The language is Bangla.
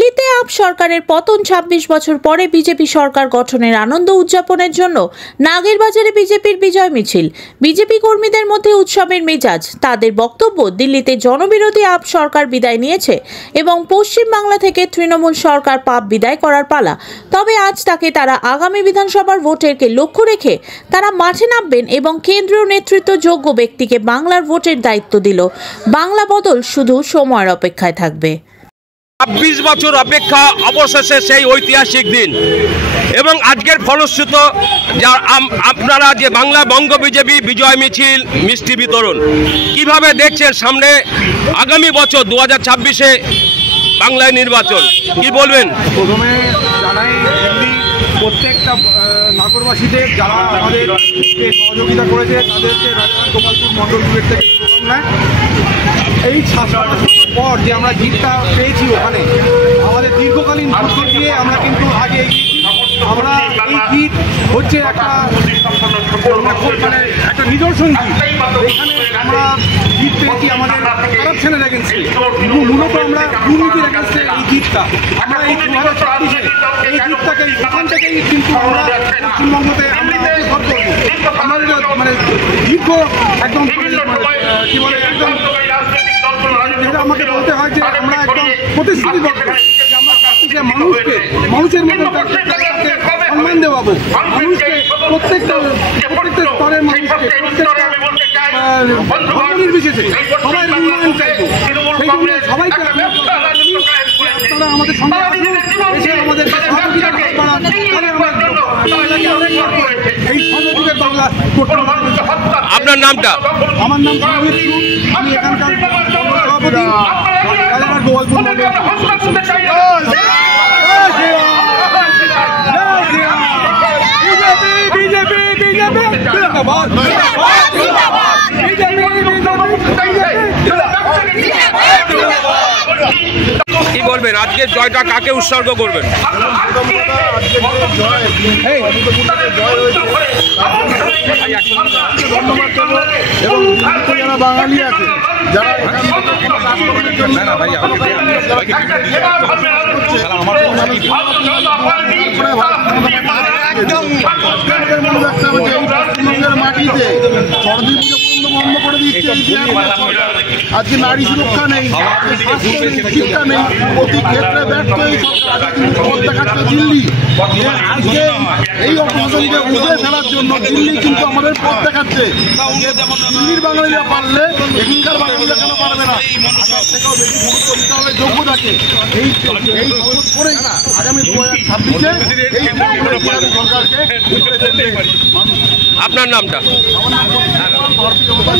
দিল্লিতে আপ সরকারের পতন ২৬ বছর পরে বিজেপি সরকার গঠনের আনন্দ উদযাপনের জন্য নাগেরবাজারে বিজেপির বিজয় মিছিল। বিজেপি কর্মীদের মধ্যে উৎসবের মেজাজ। তাদের বক্তব্য, দিল্লিতে জনবিরোধী আপ সরকার বিদায় নিয়েছে এবং পশ্চিম বাংলা থেকে তৃণমূল সরকার পাপ বিদায় করার পালা। তবে আজ তাকে তারা আগামী বিধানসভার ভোটেরকে লক্ষ্য রেখে তারা মাঠে নামবেন এবং কেন্দ্রীয় নেতৃত্ব যোগ্য ব্যক্তিকে বাংলার ভোটের দায়িত্ব দিল। বাংলা বদল শুধু সময়ের অপেক্ষায় থাকবে। ২৬ বছর অপেক্ষা অবশেষে সেই ঐতিহাসিক দিন এবং আজকের ফলশ্রুত যা আপনারা যে বাংলা বঙ্গ বিজেপি বিজয় মিছিল, মিষ্টি বিতরণ কিভাবে দেখছেন? সামনে আগামী বছর 2026-এ বাংলায় নির্বাচন, কি বলবেন? প্রথমে জানাই দিল্লি প্রত্যেকটা নাগরবাসীদের যারা আমাদেরকে সহযোগিতা করেছে তাদেরকে রাজধানী গোপালপুর মণ্ডল গ্রুপের থেকে শুভকামনা। এই 7 বছর পর যে আমরা জিতটা পেয়েছি, ওখানে আমাদের দীর্ঘকালীন যুদ্ধ দিয়ে আমরা কিন্তু আগে এগিয়েছি। আমরা এই জিত হচ্ছে একটা নিদর্শন জিত। এখানে আমরা জিত পেয়েছি আমাদের কারাপশনের এগেন্সে, মূলত আমরা দুর্নীতির এগেন্সে এই জিতটা। আমরা এই 2026-এ এই জিতটাকে এখান থেকেই কিন্তু আমরা পশ্চিমবঙ্গতে আমরা অগ্রসর করবো। আমাদের মানে দীর্ঘ একদম কি বলে একদম যেটা আমাকে বলতে হয় যে আমরা একদম প্রতিশ্রুতিবদ্ধ যে আমরা মানুষকে মানুষের মতো সম্মান দেওয়াবো, মানুষকে প্রত্যেকটা স্তরের মানুষকে প্রত্যেকটা নির্বিশেষে সবাই উন্নয়ন চাইবো। সেই জন্য সবাইকে আপনারা আমাদের সঙ্গে আসুন, এসে আমাদেরকে সহযোগিতা করান। এই সহযোগিতার বাংলা করতে। আপনার নামটা? আমার নাম সৌমিত সুর, আমি এখানকার সভাপতি রাজারহাট গোপালপুর কি বলবেন? আজকের জয়টা কাকে উৎসর্গ করবেন? এবং যারা বাঙালি আছে, যারা মাটিতে সরস্বতী পুজো পর্যন্ত বন্ধ করে দিচ্ছে। আজকে নারী সুরক্ষা নেই, শিক্ষা নেই, প্রতি ক্ষেত্রে ব্যর্থ এই সরকার। কিন্তু পথ দেখাচ্ছে দিল্লি। আজকে এই অপশনকে উঠে ফেলার জন্য দিল্লি কিন্তু আমাদের পথ দেখাচ্ছে। দিল্লির বাঙালিরা পারলে এখানকার বাঙালিরা কেন পারবে না? আসার থেকেও বেশি গুরুত্ব দিতে হবে যোগ্যতাকে। এই সহজ করেই আগামী 2026-এ এই সরকারকে। আপনার নামটা? আমার নাম ভারতীয় জনতা